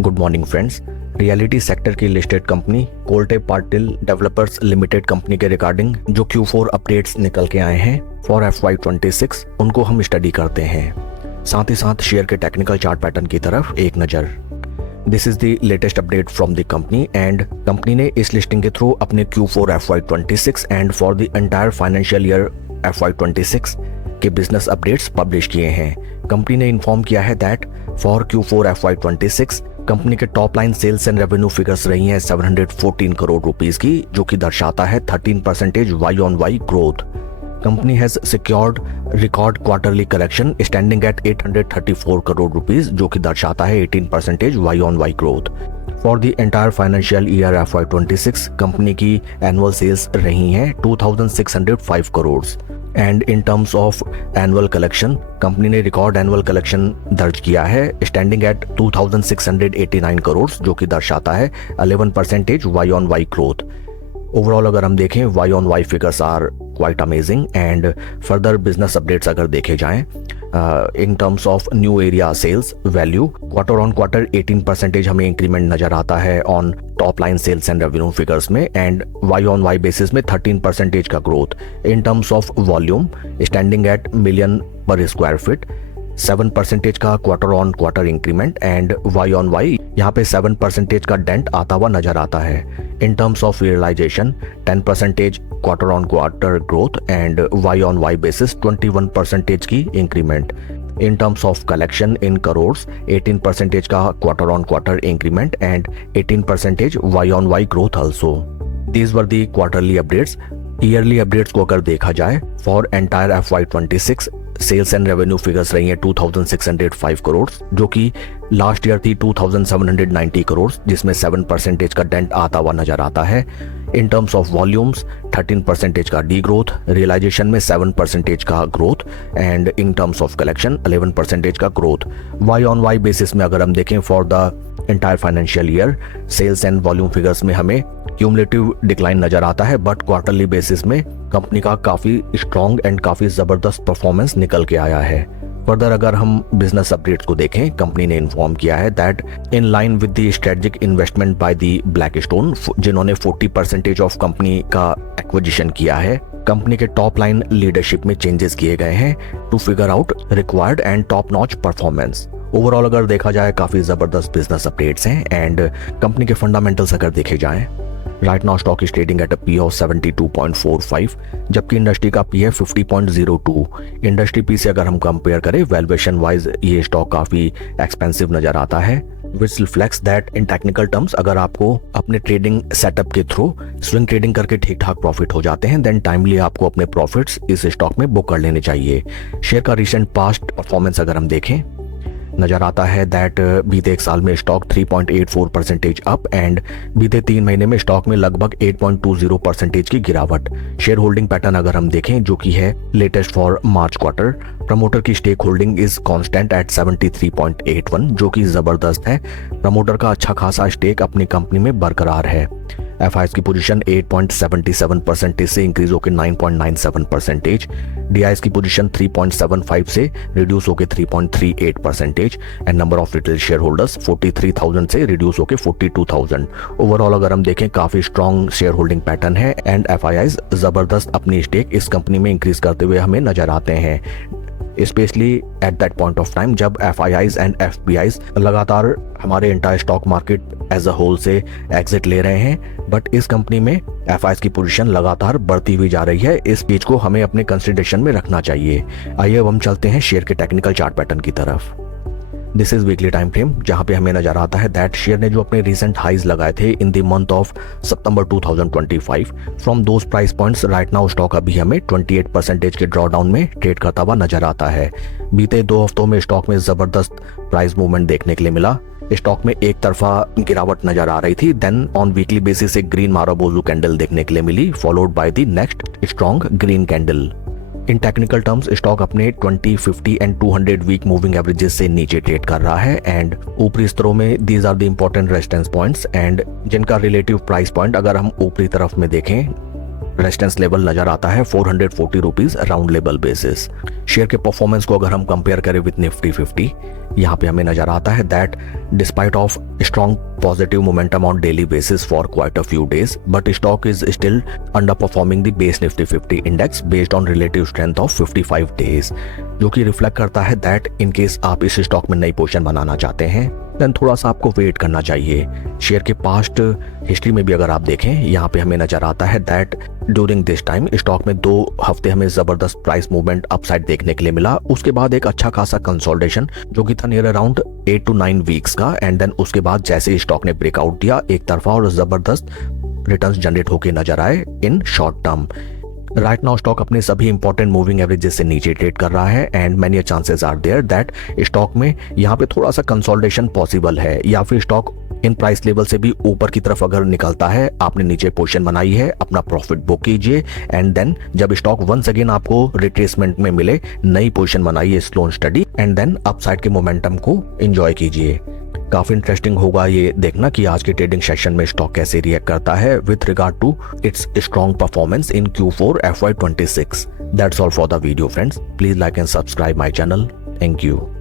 Good morning friends. Reality sector की listed company Kolte Patil developers limited company के regarding जो Q4 updates निकल के आए हैं फॉर FY26 उनको हम स्टडी करते हैं। साथ ही साथ शेयर के टेक्निकल चार्ट पैटर्न की तरफ एक नज़र। This is the latest update from the company and company ने इस लिस्टिंग के थ्रू अपने Q4 FY26 and for the entire financial year FY26 के बिजनेस अपडेट्स पब्लिश किए हैं। कंपनी ने इन्फॉर्म किया है that for Q4 FY26 company के top line sales and revenue figures रही हैं 714 करोड़ रुपीस की, जो कि दर्शाता है 13% YoY growth. Company has secured record quarterly collection standing at 834 crore rupees, जो कि दर्शाता है 18% YoY growth. For the entire financial year FY26 company की एनुअल सेल्स रही हैं 2605 crore and in terms of annual collection company ने रिकॉर्ड एनुअल कलेक्शन दर्ज किया है स्टैंडिंग एट 2689 करोड़, जो कि दर्शाता है 11% YoY ग्रोथ। ओवरऑल अगर हम देखें YoY figures are quite amazing and further business updates अगर देखे जाएं in terms of new area sales value quarter on quarter 18% हमें इंक्रीमेंट नजर आता है on top line sales and revenue figures में एंड YoY बेसिस में 13% का growth. In terms of volume standing at million पर स्क्वायर फीट 7% का quarter on quarter increment and YoY यहाँ पे 7% का डेंट आता हुआ नजर आता है। In terms of realisation 10% quarter on quarter growth and YoY basis 21% की increment. In terms of collection in crores 18% का quarter on quarter increment and 18% YoY growth also. These were the quarterly updates. Yearly updates को अगर देखा जाए for entire FY26 sales and revenue figures रही है 2605 करोड़, जो कि लास्ट ईयर थी 2790 करोड़, जिसमें 7% का डेंट आता हुआ नजर आता है। इन टर्म्स ऑफ वॉल्यूम्स 13% का डी ग्रोथ, रियलाइजेशन में 7% का growth and in terms of collection 11% का ग्रोथ। YoY बेसिस में अगर हम देखें for the entire financial year sales and volume figures में हमें क्यूमुलेटिव डिक्लाइन नजर आता है, बट क्वार्टरली बेसिस में कंपनी का काफी स्ट्रॉन्ग एंड काफी जबरदस्त परफॉर्मेंस निकल के आया है। फर्दर अगर हम बिजनेस अपडेट्स को देखें कंपनी ने इन्फॉर्म किया है that in line with the strategic investment by the Blackstone जिन्होंने 40% ऑफ कंपनी का एक्विजिशन किया है, कंपनी के टॉप लाइन लीडरशिप में चेंजेस किए गए हैं to figure out required and top notch performance. Overall अगर देखा जाए काफी जबरदस्त बिजनेस अपडेट्स हैं एंड कंपनी के फंडामेंटल्स अगर देखे जाएं right now stock is trading at a P of 72.45, जबकि इंडस्ट्री का P है 50.02। इंडस्ट्री P से अगर हम कंपेयर करें वैल्यूएशन वाइज ये स्टॉक काफी एक्सपेंसिव नजर आता है, विच reflects that in technical terms अगर आपको अपने ट्रेडिंग सेटअप के थ्रू स्विंग ट्रेडिंग करके ठीक ठाक प्रॉफिट हो जाते हैं देन टाइमली आपको अपने प्रॉफिट्स इस स्टॉक में बुक कर लेने चाहिए। शेयर का रिसेंट पास्ट परफॉर्मेंस अगर हम देखें नजर आता है दैट बीते एक साल में स्टॉक 3.84% अप एंड बीते 3 महीने में स्टॉक में लगभग 8.20% की गिरावट। शेयर होल्डिंग पैटर्न अगर हम देखें जो कि है latest for March quarter, promoter की stake holding is constant at 73.81, जो कि जबरदस्त है। प्रमोटर का अच्छा खासा स्टेक अपनी कंपनी में बरकरार है। FIs की पोजीशन 8.77% से इंक्रीज होकर 9.97%, DIs की पोजीशन 3.75 से रिड्यूस होकर 3.38% and number of retail share holders 43,000 से रिड्यूस होकर 42,000। ओवरऑल अगर हम देखें काफी स्ट्रॉन्ग शेयर होल्डिंग पैटर्न है एंड FIs जबरदस्त अपनी स्टेक इस कंपनी में इंक्रीज करते हुए हमें नजर आते हैं, specially at that point of time जब FIs एंड FPIs लगातार हमारे entire stock market as a whole से एग्जिट ले रहे हैं, बट इस कंपनी में FIs की पोजीशन लगातार बढ़ती हुई जा रही है। इस चीज को हमें अपने कंसिडरेशन में रखना चाहिए। आइए अब हम चलते हैं शेयर के टेक्निकल चार्ट पैटर्न की तरफ। This is weekly time frame जहां पे हमें नजर आता है दैट शेयर ने जो अपने रिसेंट हाइज लगाए थे in the month of September 2025 from those price points right now stock अभी हमें 28% के ड्रॉडाउन में ट्रेड करता हुआ नजर आता है। बीते 2 हफ्तों में स्टॉक में जबरदस्त प्राइस मूवमेंट देखने के लिए मिला। स्टॉक में एक तरफा गिरावट नजर आ रही थी, देन ऑन वीकली बेसिस एक ग्रीन माराबोजू कैंडल देखने के लिए मिली followed by the next strong green candle. In technical terms stock अपने 20, 50 एंड 200 वीक मूविंग एवरेजेस से नीचे ट्रेड कर रहा है एंड ऊपरी स्तरों में these are the important resistance points and जिनका रिलेटिव प्राइस पॉइंट अगर हम ऊपरी तरफ में देखें रेजिस्टेंस लेवल नजर आता है 440 rupees round level basis. Share के परफॉर्मेंस को अगर हम कंपेयर करें विद निफ्टी 50 यहाँ पे हमें नजर आता है that despite of strong positive momentum on daily basis for quite a few days, but stock is still under performing the base Nifty 50 index based on relative strength of 55 days, जो कि reflect करता है that in case आप इस stock में नई position बनाना चाहते हैं देन थोड़ा सा आपको वेट करना चाहिए। शेयर के पास्ट हिस्ट्री में भी अगर आप देखें, यहाँ पे हमें नजर आता है that during this time stock में 2 हफ्ते हमें जबरदस्त प्राइस मूवमेंट अपसाइड देखने के लिए मिला, उसके बाद एक अच्छा खासा कंसोलिडेशन जो कि था नियर अराउंड 8 to 9 वीक्स का, एंड देन उसके बाद जैसे स्टॉक ने ब्रेकआउट दिया एक तरफा और जबरदस्त रिटर्न्स जनरेट होकर नजर आए in short term. Right now stock अपने सभी इंपॉर्टेंट मूविंग एवरेजेस से नीचे ट्रेड कर रहा है and many chances are there that stock में यहाँ पे थोड़ा सा कंसोलिडेशन पॉसिबल है, या फिर स्टॉक इन प्राइस लेवल से भी ऊपर की तरफ अगर निकलता है, आपने नीचे पोजीशन बनाई है, अपना प्रॉफिट बुक कीजिए एंड देन जब स्टॉक वंस अगेन आपको रिट्रेसमेंट में मिले, नई पोजीशन बनाइए slow study and then upside के मोमेंटम को एंजॉय कीजिए। काफी इंटरेस्टिंग होगा ये देखना कि आज के ट्रेडिंग सेशन में स्टॉक कैसे रिएक्ट करता है with regard to its strong performance in Q4 FY26। That's all for the video friends, please like and subscribe my channel. Thank you.